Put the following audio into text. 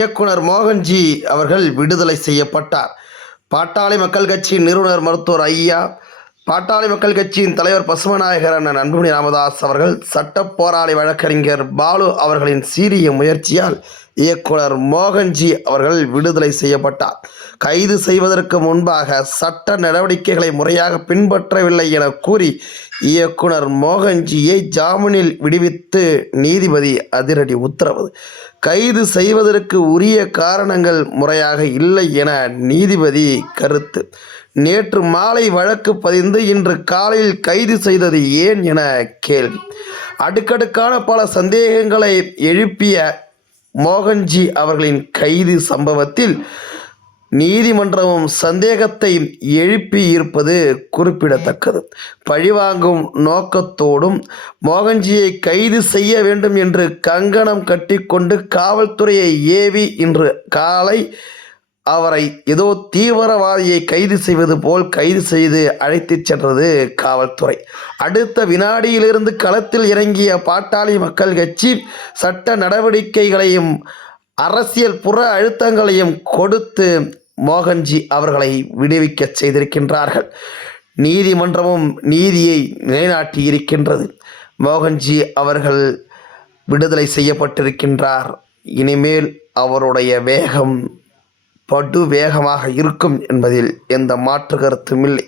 இயக்குனர் மோகன்ஜி அவர்கள் விடுதலை செய்யப்பட்டார். பாட்டாளி மக்கள் கட்சியின் நிறுவனர் மருத்துவர் ஐயா, பாட்டாளி மக்கள் கட்சியின் தலைவர் பசுமநாயகர் அண்ணன் அன்புமணி ராமதாஸ் அவர்கள், சட்ட போராளி வழக்கறிஞர் பாலு அவர்களின் சீரிய முயற்சியால் இயக்குனர் மோகன்ஜி அவர்கள் விடுதலை செய்யப்பட்டார். கைது செய்வதற்கு முன்பாக சட்ட நடவடிக்கைகளை முறையாக பின்பற்றவில்லை என கூறி இயக்குனர் மோகன்ஜியை ஜாமீனில் விடுவித்து நீதிபதி அதிரடி உத்தரவு. கைது செய்வதற்கு உரிய காரணங்கள் முறையாக இல்லை என நீதிபதி கருத்து. நேற்று மாலை வழக்கு பதிந்து இன்று காலையில் கைது செய்தது ஏன் என கேள்வி. அடுக்கடுக்கான பல சந்தேகங்களை எழுப்பிய மோகன்ஜி அவர்களின் கைது சம்பவத்தில் நீதிமன்றமும் சந்தேகத்தை எழுப்பி இருப்பது குறிப்பிடத்தக்கது. பழிவாங்கும் நோக்கத்தோடும் மோகன்ஜியை கைது செய்ய வேண்டும் என்று கங்கணம் கட்டிக்கொண்டு காவல்துறையை ஏவி இன்று காலை அவரை ஏதோ தீவிரவாதியை கைது செய்வது போல் கைது செய்து அழைத்துச் சென்றது காவல்துறை. அடுத்த வினாடியிலிருந்து களத்தில் இறங்கிய பாட்டாளி மக்கள் கட்சி சட்ட நடவடிக்கைகளையும் அரசியல் புற அழுத்தங்களையும் கொடுத்து மோகன்ஜி அவர்களை விடுவிக்க செய்திருக்கின்றார்கள். நீதிமன்றமும் நீதியை நிலைநாட்டி இருக்கின்றது. மோகன்ஜி அவர்கள் விடுதலை செய்யப்பட்டிருக்கின்றார். இனிமேல் அவருடைய வேகம் படு வேகமாக இருக்கும் என்பதில் எந்த மாற்று கருத்தும் இல்லை.